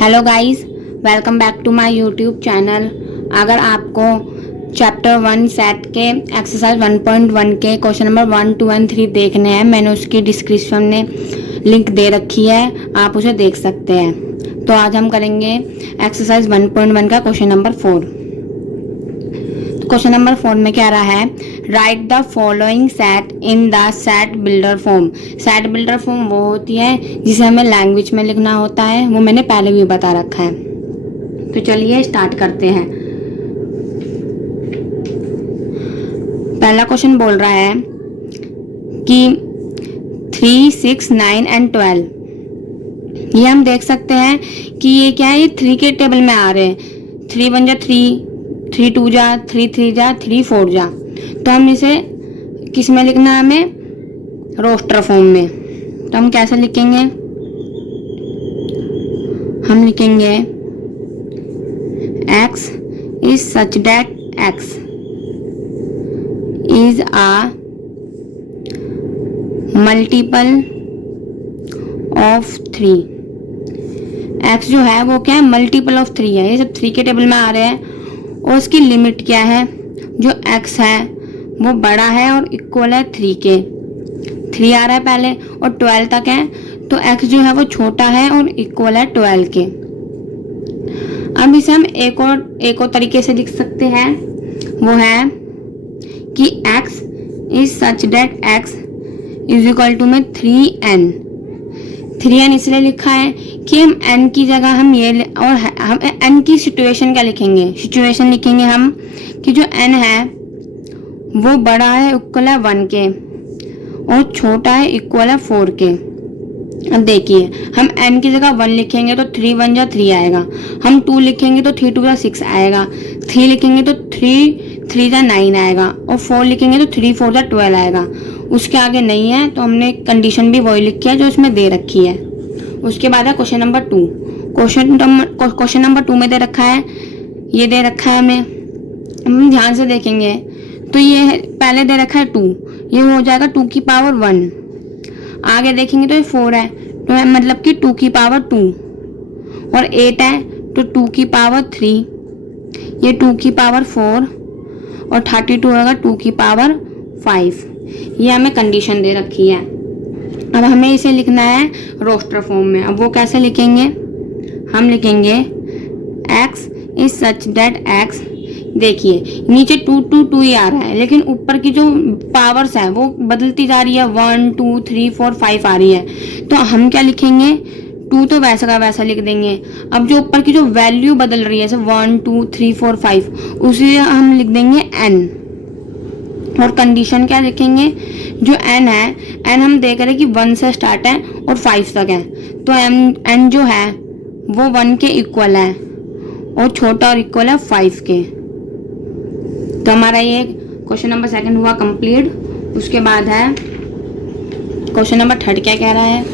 Hello guys, welcome back to my YouTube channel. अगर आपको chapter 1 set के exercise 1.1 के क्वेश्चन नंबर 1, 2 एंड 3 देखने हैं, मैंने उसकी डिस्क्रिप्शन में लिंक दे रखी है, आप उसे देख सकते हैं। तो आज हम करेंगे एक्सरसाइज 1.1 का क्वेश्चन नंबर 4। क्वेश्चन नंबर 4 में क्या रहा है, right the following set in the set builder form. Set builder form वो होती है जिसे हमें लैंग्वेज में लिखना होता है, वो मैंने पहले भी बता रखा है। तो चलिए स्टार्ट करते हैं। पहला क्वेश्चन बोल रहा है कि 3, 6, 9 एंड 12। ये हम देख सकते हैं कि ये क्या है, ये 3 के टेबल में आ रहे हैं। 3 1 जा 3, 3 2 जा 3, 3 जा 3, 4 जा। तो हम इसे किस में लिखना है, हमें रोस्टर फॉर्म में। तो हम कैसे लिखेंगे, हम लिखेंगे x is such that x is a multiple of 3। x जो है वो क्या है, मल्टीपल ऑफ 3 है। ये सब 3 के टेबल में आ रहे हैं और उसकी लिमिट क्या है, जो x है वो बड़ा है और इक्वल है 3 के। 3 आ रहा है पहले और 12 तक है, तो x जो है वो छोटा है और इक्वल है 12 के। अब इसे हम एक और तरीके से लिख सकते हैं, वो है कि x is such that x is equal to में 3n। 3n इसलिए लिखा है कि हम n की जगह हम ये और हम n की सिचुएशन क्या लिखेंगे, सिचुएशन लिखेंगे हम कि जो n है वो बड़ा है, इक्वल है 1 के और छोटा है, इक्वल है 4 के। अब देखिए, हम n की जगह 1 लिखेंगे तो 3 1 जा 3 आएगा। हम 2 लिखेंगे तो 3 2 जा 6 आएगा। 3 लिखेंगे तो 3 3 जा 9 आएगा और 4 लिखेंगे तो 3 4 जा 12 आएगा। उसके आगे नहीं है, तो हमने कंडीशन भी वही लिखी है जो इसमें दे रखी है। उसके बाद है क्वेश्चन नंबर 2। क्वेश्चन नंबर 2 में दे रखा है, ये दे रखा है हमें, हम ध्यान से देखेंगे तो ये पहले दे रखा है 2, ये हो जाएगा 2 की पावर 1। आगे देखेंगे तो ये 4 है, तो मतलब कि 2 की पावर 2 और 8 है तो 2 की पावर 3, ये 2 की पावर 4 और 32 होगा 2 की पावर 5। ये हमें कंडीशन दे रखी है। अब हमें इसे लिखना है रोस्टर फॉर्म में। अब वो कैसे लिखेंगे, हम लिखेंगे x is such that x। देखिए नीचे 2 2 2 ही आ रहा है, लेकिन ऊपर की जो पावर्स है वो बदलती जा रही है, 1 2 3 4 5 आ रही है। तो हम क्या लिखेंगे, 2 तो वैसा का वैसा लिख देंगे। अब जो ऊपर की जो वैल्यू बदल रही है, जैसे 1 2 3 4 5, उसे हम लिख देंगे n। और कंडीशन क्या लिखेंगे, जो n है, n हम देख रहे हैं कि 1 से स्टार्ट है और 5 तक है, तो n जो है वो 1 के इक्वल है और छोटा और इक्वल है 5 के। तो हमारा ये क्वेश्चन नंबर 2 हुआ कंप्लीट। उसके बाद है क्वेश्चन नंबर 3 क्या कह रहा है,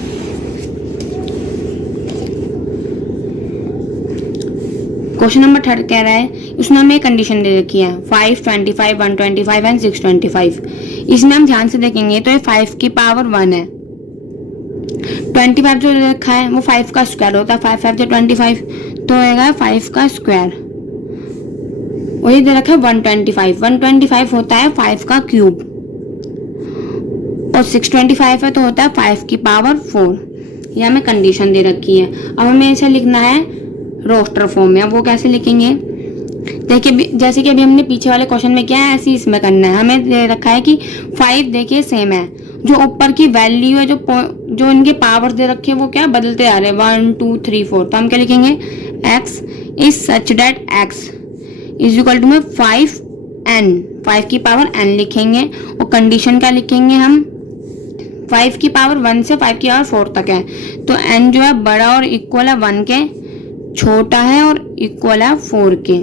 क्वेश्चन नंबर 3 कह रहा है, उसमें हमें कंडीशन दे रखी है 5 25 125 एंड 625। इसमें हम ध्यान से देखेंगे तो ये 5 की पावर 1 है। 25 जो रखा है वो 5 का स्क्वायर होता है, 5 5 जो 25, तो होगा 5 का स्क्वायर। और ये दे रखा है 125, 125 होता है 5 का क्यूब और 625 है तो होता है 5 की पावर 4। ये हमें कंडीशन दे रखी है। अब हमें इसे लिखना है रोस्टर फॉर्म में। अब वो कैसे लिखेंगे, देखिए जैसे कि अभी हमने पीछे वाले क्वेश्चन में किया है, ऐसे ही इसमें करना है। हमें दे रखा है कि 5 देखिए सेम है, जो ऊपर की वैल्यू है, जो इनके पावर दे रखे हैं वो क्या बदलते आ रहे हैं, 1 2 3 4। तो हम क्या लिखेंगे, x is such that x is equal to में 5n, 5 की पावर n लिखेंगे और कंडीशन क्या लिखेंगे हम, 5 की पावर 1 से 5 की पावर 4 तक है, तो n जो है बड़ा और इक्वल है 1 के, छोटा है और इक्वल है 4 के।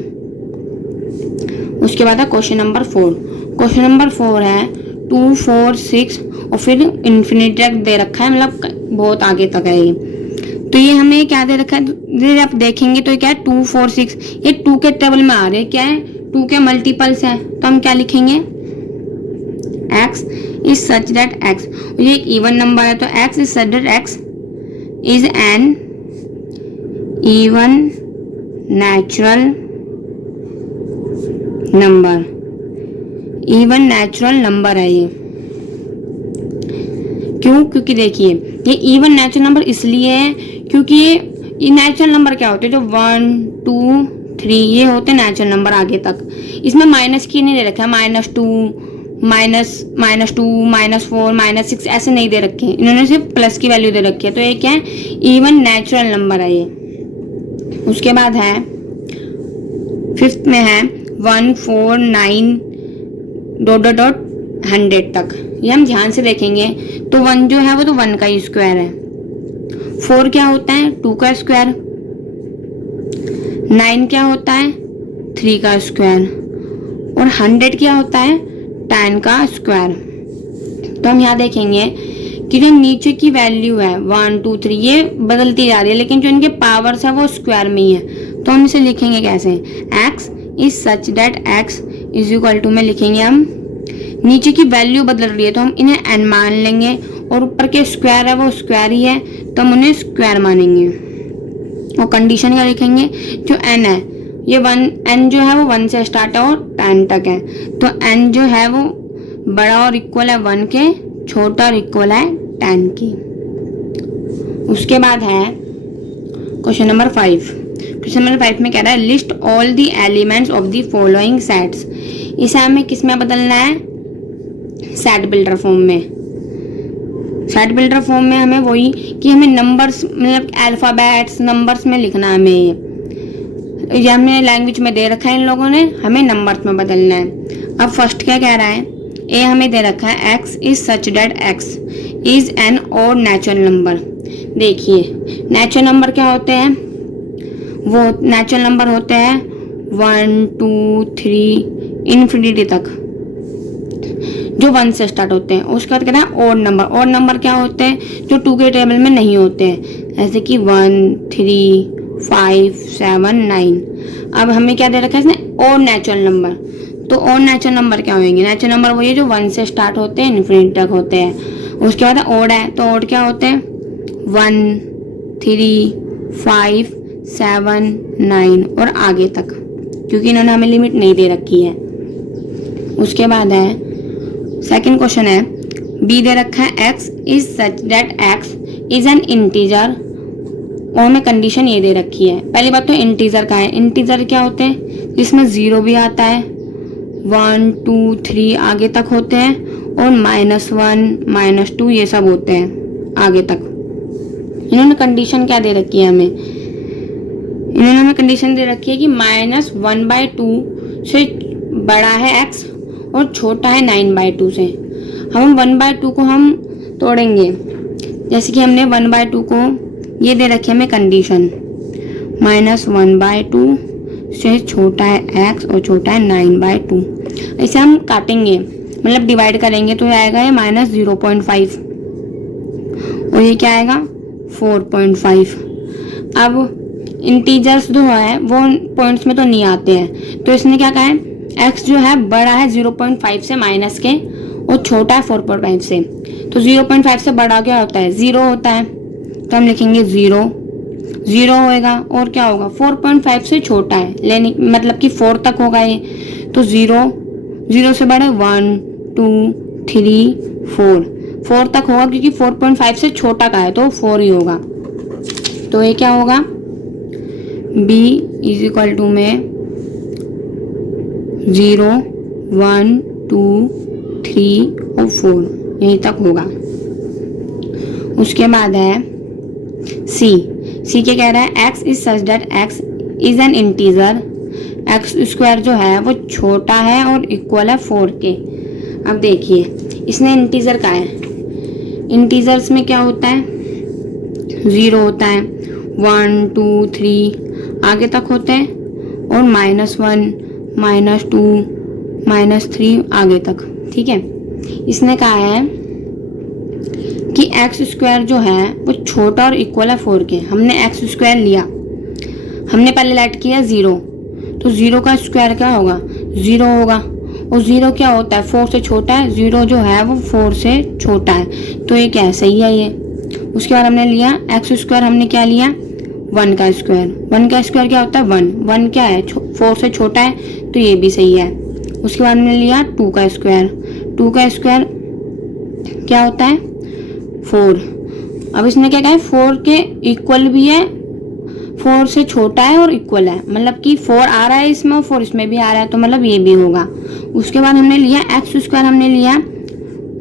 उसके बाद है क्वेश्चन नंबर 4। क्वेश्चन नंबर 4 है 2 4 6 और फिर इन्फिनिटी तक दे रखा है, मतलब बहुत आगे तक है ये। तो ये हमें क्या दे रखा है, आप देखेंगे तो क्या है 2 4 6, ये 2 के टेबल में आ रहे हैं, क्या है 2 के मल्टीपल्स हैं। तो हम क्या लिखेंगे, x is such that x, ये एक इवन नंबर है तो x is such that x is an even natural number, even natural number है ये। क्यों? क्योंकि देखिए ये इवन नेचुरल नंबर इसलिए है क्योंकि ये नेचुरल नंबर क्या होते हैं, जो 1 2 3 ये होते हैं नेचुरल नंबर आगे तक। इसमें माइनस की नहीं दे रखा है, -2 -2 -4 -6 ऐसे नहीं दे रखे हैं, इन्होंने सिर्फ प्लस की वैल्यू दे रखी है। तो ये क्या है, इवन नेचुरल नंबर है ये। उसके बाद है फिफ्थ में है 1 4 9 ... 100 तक। ये हम ध्यान से देखेंगे तो 1 जो है वो तो 1 का ही स्क्वायर है, 4 क्या होता है 2 का स्क्वायर, 9 क्या होता है 3 का स्क्वायर, और 100 क्या होता है 10 का स्क्वायर। तो हम यहाँ देखेंगे कि जो नीचे की वैल्यू है 1 2 3 ये बदलती जा रही है, लेकिन जो इनके पावर्स है वो स्क्वायर में ही है। तो हम इसे लिखेंगे कैसे, x is such that x is equal to में लिखेंगे हम, नीचे की वैल्यू बदल रही है तो हम इन्हें n मान लेंगे, और ऊपर के स्क्वायर है वो स्क्वायर ही है तो हम उन्हें स्क्वायर मानेंगे। और कंडीशन क्या लिखेंगे, जो n है ये n जो है वो 1 से स्टार्ट है और 10 तक है, तो n जो है वो बड़ा और इक्वल है 1 के, छोटा और इक्वल है 10 की। उसके बाद है क्वेश्चन नंबर 5। क्वेश्चन नंबर 5 में कह रहा है list all the elements of the following sets. इसे हमें किस में बदलना है, सेट बिल्डर फॉर्म में। सेट बिल्डर फॉर्म में हमें वही कि हमें नंबर्स मतलब अल्फाबेट्स नंबर्स में लिखना है हमें, ये हमने लैंग्वेज में दे रखा है इन लोगों ने, हमें नंबर्स में बदलना है। अब फर्स्ट क्या कह रहा है, ए हमें दे रखा है x is such that x is an और नेचुरल नंबर। देखिए नेचुरल नंबर क्या होते हैं, वो नेचुरल नंबर होते हैं 1 2 3 इन्फिनिटी तक, जो 1 से स्टार्ट होते हैं। उसके बाद कहते हैं ऑड नंबर। ऑड नंबर क्या होते हैं, जो 2 के टेबल में नहीं होते हैं, जैसे कि 1 3 5 7 9। अब हमें क्या दे रखा है इसने, ऑड नेचुरल नंबर। तो ऑड नेचुरल नंबर क्या होंगे, नेचुरल नंबर वही है जो 1 से स्टार्ट होते हैं इन्फिनिटी तक होते हैं। उसके बाद ऑड है, तो ऑड क्या होते हैं 1 3 5 7 9 और आगे तक, क्योंकि इन्होंने हमें लिमिट नहीं दे रखी है। उसके बाद है सेकंड क्वेश्चन है, बी दे रखा है x is such that x is an integer, और हमें कंडीशन ये दे रखी है। पहली बात तो इंटीजर का है, इंटीजर क्या होते हैं, इसमें 0 भी आता है, 1 2 3 आगे तक होते हैं, और -1 -2 ये सब होते हैं आगे तक। इन्होंने कंडीशन क्या दे रखी है हमें, इन्होंने हमें कंडीशन दे रखी है कि -1/2 से बड़ा है x और छोटा है 9/2 से। हम 1/2 को हम तोड़ेंगे, जैसे कि हमने 1/2 को ये दे रखी है हमें कंडीशन, -1/2 से छोटा है x और छोटा है 9/2। इसे हम काटेंगे मतलब डिवाइड करेंगे तो ये आएगा ये -0.5 और ये क्या आएगा 4.5। अब इंटीजर्स जो है वो पॉइंट्स में तो नहीं आते हैं, तो इसने क्या कहा है, x जो है बड़ा है 0.5 से माइनस के और छोटा है 4.5 से। तो 0.5 से बड़ा क्या होता है 0 होता है, तो हम लिखेंगे 0 होएगा, और क्या होगा 4.5 से छोटा है लेने मतलब कि 4 तक होगा ये, तो 0 से बड़ा 1 2 3 4 तक होगा, क्योंकि 4.5 से छोटा का है तो 4 ही होगा। तो ये क्या होगा, b इज इक्वल टू में 0 1 2 3 और 4 यहीं तक होगा। उसके बाद है सी क्या कह रहा है, x is such that x is an integer, x square जो है वो छोटा है और इक्वल है 4 के। अब देखिए इसने इंटीजर का है, इंटीजर्स में क्या होता है 0 होता है, 1 2 3 आगे तक होते हैं, और -1 -2 -3 आगे तक। ठीक है, इसने कहा है कि एक्स स्क्वायर जो है वो छोटा और इक्वल है 4 के। हमने एक्स स्क्वायर लिया, हमने पहले लेट किया 0, तो 0 का स्क्वायर क्या होगा 0 होगा, और 0 क्या होता है 4 से छोटा है, 0 जो है वो 4 से छोटा है, तो ये क्या है सही है ये। उसके बाद हमने लिया एक्स स्क्वायर, हमने क्या लिया 1 का स्क्वायर। 1 का स्क्वायर क्या होता है 1, 1 क्या है 4 से छोटा है तो ये भी सही है। उसके बाद हमने लिया 2 का स्क्वायर। 2 का स्क्वायर क्या होता है 4। अब इसने क्या कहा है 4 के इक्वल भी है, 4 से छोटा है और इक्वल है, मतलब कि 4 आ रहा है इसमें और 4 इसमें भी आ रहा है, तो मतलब ये भी होगा। उसके बाद हमने लिया एक्स स्क्वायर, हमने लिया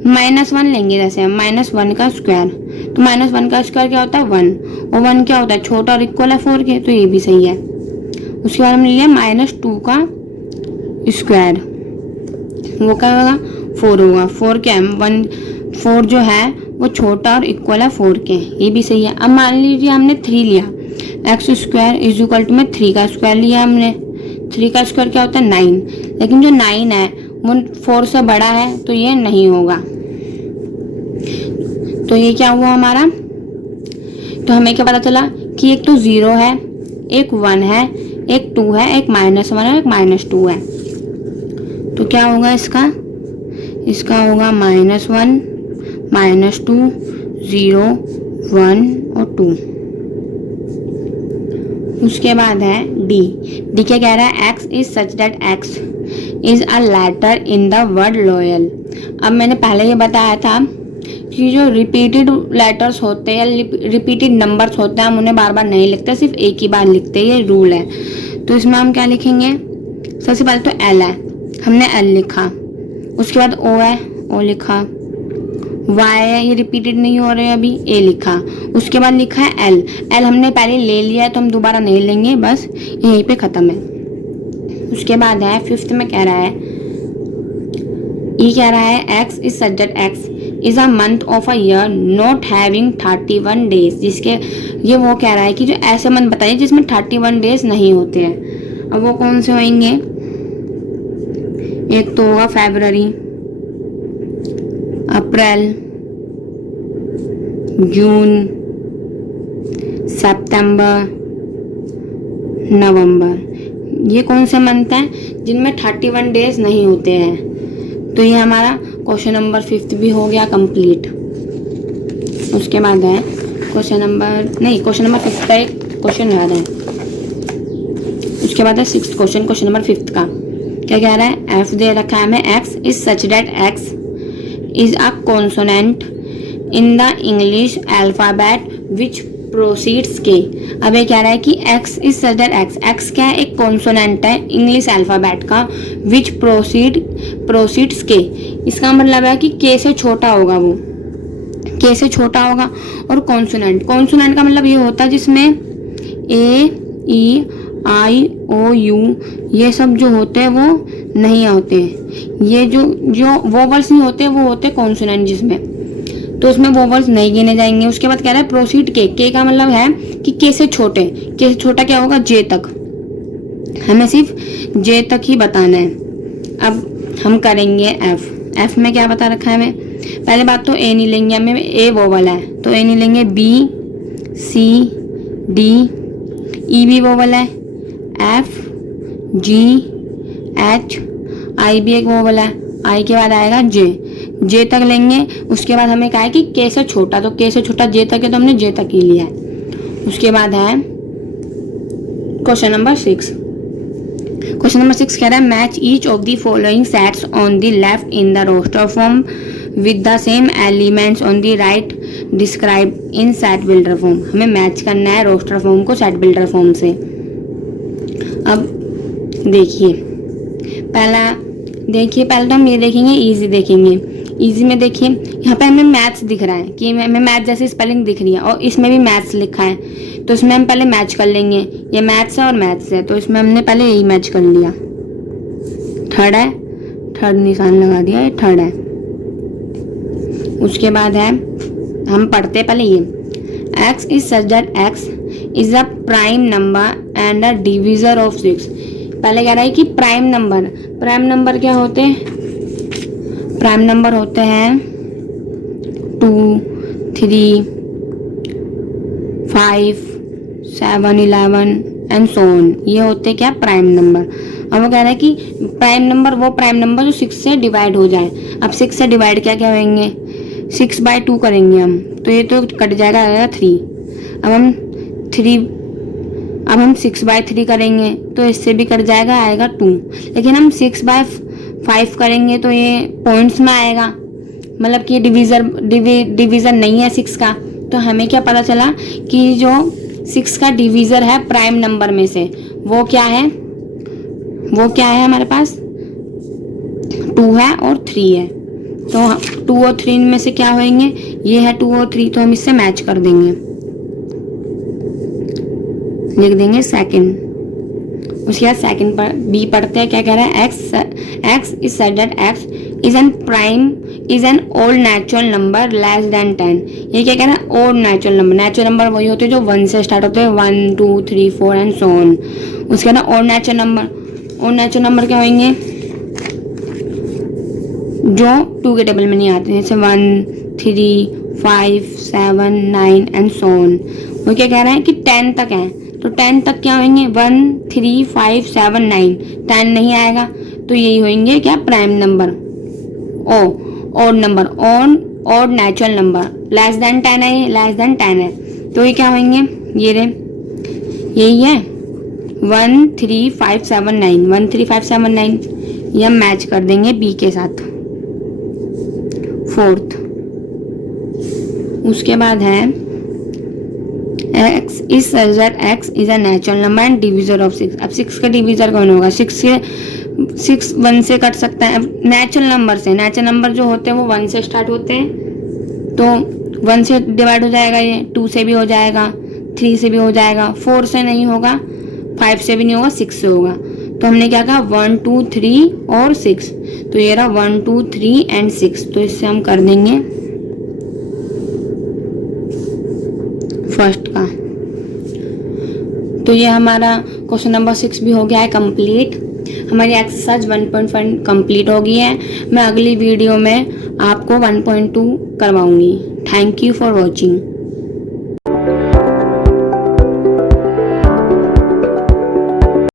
-1 लेंगे, जैसे -1 का स्क्वायर, तो -1 का स्क्वायर क्या होता है 1, और 1 क्या होता है छोटा और इक्वल है 4 के, तो ये भी सही है। उसके बाद हमने लिया -2 का स्क्वायर, वो क्या होगा 4 होगा। 4 क्या है 4 जो है वो छोटा और इक्वल है 4 के, ये भी सही है। अब मान लीजिए हमने 3 लिया, x square is equal to में 3 का स्क्वायर लिया हमने। 3 का स्क्वायर क्या होता है 9, लेकिन जो 9 है वो 4 से बड़ा है तो ये नहीं होगा। तो ये क्या हुआ हमारा, तो हमें क्या पता चला कि एक तो 0 है, एक 1 है, एक 2 है, एक -1 है, एक -2 है। तो क्या होगा इसका होगा -1, -2, 0, 1 और 2। उसके बाद है डी क्या कह रहा है x is such that x is a letter in the word loyal. अब मैंने पहले ये बताया था कि जो रिपीटेड लेटर्स होते हैं, रिपीटेड नंबर्स होते हैं, हम उन्हें बार बार नहीं लिखते, सिर्फ एक ही बार लिखते हैं, ये रूल है। तो इसमें हम क्या लिखेंगे, सबसे पहले तो एल है, हमने एल लिखा। उसके बाद ओ है, ओ लिखा। वाई है, ये रिपीटेड नहीं हो रहे अभी, ए लिखा। उसके बाद लिखा है एल, एल हमने पहले ले लिया है तो हम दोबारा नहीं लेंगे, बस यहीं पे ख़त्म है। उसके बाद है 5th में कह रहा है, ये कह रहा है x is such that x is a month of a year not having 31 days, जिसके ये वो कह रहा है कि जो ऐसे मंथ बताइए जिसमें 31 डेज नहीं होते हैं। अब वो कौन से होंगे, एक तो होगा फरवरी, अप्रैल, जून, सितंबर, नवंबर। ये कौन से मंथ हैं जिनमें 31 डेज नहीं होते हैं। तो ये हमारा क्वेश्चन नंबर 5 भी हो गया कंप्लीट। उसके बाद है क्वेश्चन नंबर 5 का एक क्वेश्चन याद है। उसके बाद है 6th क्वेश्चन, क्वेश्चन नंबर 5 का क्या कह रहा है, एफ दे रखा है हमें, x is such that x is a consonant in the English alphabet which proceeds के। अब ये कह रहा है कि x is such that x क्या है, एक कॉन्सोनेंट है इंग्लिश अल्फाबेट का, विच प्रोसीड्स के, इसका मतलब है कि k से छोटा होगा, वो k से छोटा होगा। और कॉन्सोनेंट का मतलब ये होता है जिसमें a, e, i, o, u ये सब जो होते हैं वो नहीं होते हैं, ये जो वोवल्स नहीं होते वो होते कॉन्सोनेंट जिसमें, तो उसमें वोवल्स नहीं गिने जाएंगे। उसके बाद कह रहा है प्रोसीड के का मतलब है कि के से छोटे, के से छोटा क्या होगा जे तक, हमें सिर्फ जे तक ही बताना है। अब हम करेंगे एफ में क्या बता रखा है हमें, पहले बात तो ए नहीं लेंगे, हमें ए वोवल है तो ए नहीं लेंगे, बी, सी, डी, ई भी वोवल है, एफ, जी, एच, आई भी एक वोवल है, आई के बाद आएगा जे तक लेंगे। उसके बाद हमें कहा है कि के से छोटा, तो के से छोटा जे तक है तो हमने जे तक ही लिया है। उसके बाद है क्वेश्चन नंबर 6। क्वेश्चन नंबर 6 कह रहा है match each of the following sets on the left in the roster form with the same elements on the right describe in set builder form. हमें मैच करना है रोस्टर फॉर्म को set builder form से। अब देखिए पहले तो हम ये देखेंगे, इजी देखेंगे। इजी में देखिए यहाँ पे हमें मैथ्स दिख रहा है कि हमें मैथ जैसी स्पेलिंग दिख रही है और इसमें भी मैथ्स लिखा है, तो इसमें हम पहले मैच कर लेंगे। ये मैथ्स है और मैथ्स है तो इसमें हमने पहले यही मैच कर लिया। थर्ड निशान लगा दिया, ये थर्ड है। उसके बाद है हम पढ़ते पहले ये x is such that x is a prime number and a divisor of 6। पहले कह रहा है कि प्राइम नंबर क्या होते हैं, प्राइम नंबर होते हैं 2, 3, 5, 7, 11 एंड सो ऑन, ये होते क्या प्राइम नंबर। अब वो कह रहा है कि प्राइम नंबर जो 6 से डिवाइड हो जाए। अब 6 से डिवाइड क्या होंगे, 6/2 करेंगे हम, तो ये तो कट जाएगा, आएगा 3। अब हम 3 अब हम 6/3 करेंगे तो इससे भी कट जाएगा, आएगा 2। लेकिन हम 6/5 करेंगे तो ये पॉइंट्स में आएगा, मतलब कि डिवीज़र नहीं है 6 का। तो हमें क्या पता चला कि जो 6 का डिवीज़र है प्राइम नंबर में से वो क्या है, हमारे पास 2 है और 3 है। तो 2 और 3 में से क्या होंगे, ये है 2 और 3, तो हम इससे मैच कर देंगे, लिख देंगे सेकंड। उसके बाद सेकंड पर बी पढ़ते हैं, क्या कह रहा है, x is said that x is an odd natural number less than 10। ये क्या कह रहा है, odd natural number. Natural number वही होते हैं जो 1 से स्टार्ट होते हैं, 1 2 3 4 एंड सो ऑन। उसके बाद ओड नेचुरल नंबर क्या होंगे, जो 2 के टेबल में नहीं आते, जैसे 1 3 5 7 9 एंड सो ऑन। वो क्या कह रहा है कि 10 तक है, तो 10 तक क्या होंगे, 1 3 5 7 9, 10 नहीं आएगा, तो यही होंगे क्या, prime number, odd number, odd natural number. Less than 10 है, लेस देन 10 है, तो ये क्या होंगे, ये रे, यही है 1 3 5 7 9, 1 3 5 7 9, ये हम मैच कर देंगे बी के साथ। फोर्थ, उसके बाद है x is such that x is a natural number and divisor of 6। अब 6 का डिवीजर कौन होगा, 6 1 से कट सकता है। अब नेचुरल नंबर जो होते हैं वो 1 से स्टार्ट होते हैं, तो 1 से डिवाइड हो जाएगा, ये 2 से भी हो जाएगा, 3 से भी हो जाएगा, 4 से नहीं होगा, 5 से भी नहीं होगा, 6 से होगा। तो हमने क्या कहा, 1 2 3 और 6, तो ये रहा 1 2 3 एंड 6। तो इससे हम कर देंगे फर्स्ट का। तो ये हमारा क्वेश्चन नंबर 6 भी हो गया है कंप्लीट। हमारी एक्सरसाइज 1.1 कंप्लीट हो गई है। मैं अगली वीडियो में आपको 1.2 करवाऊंगी। Thank you for watching.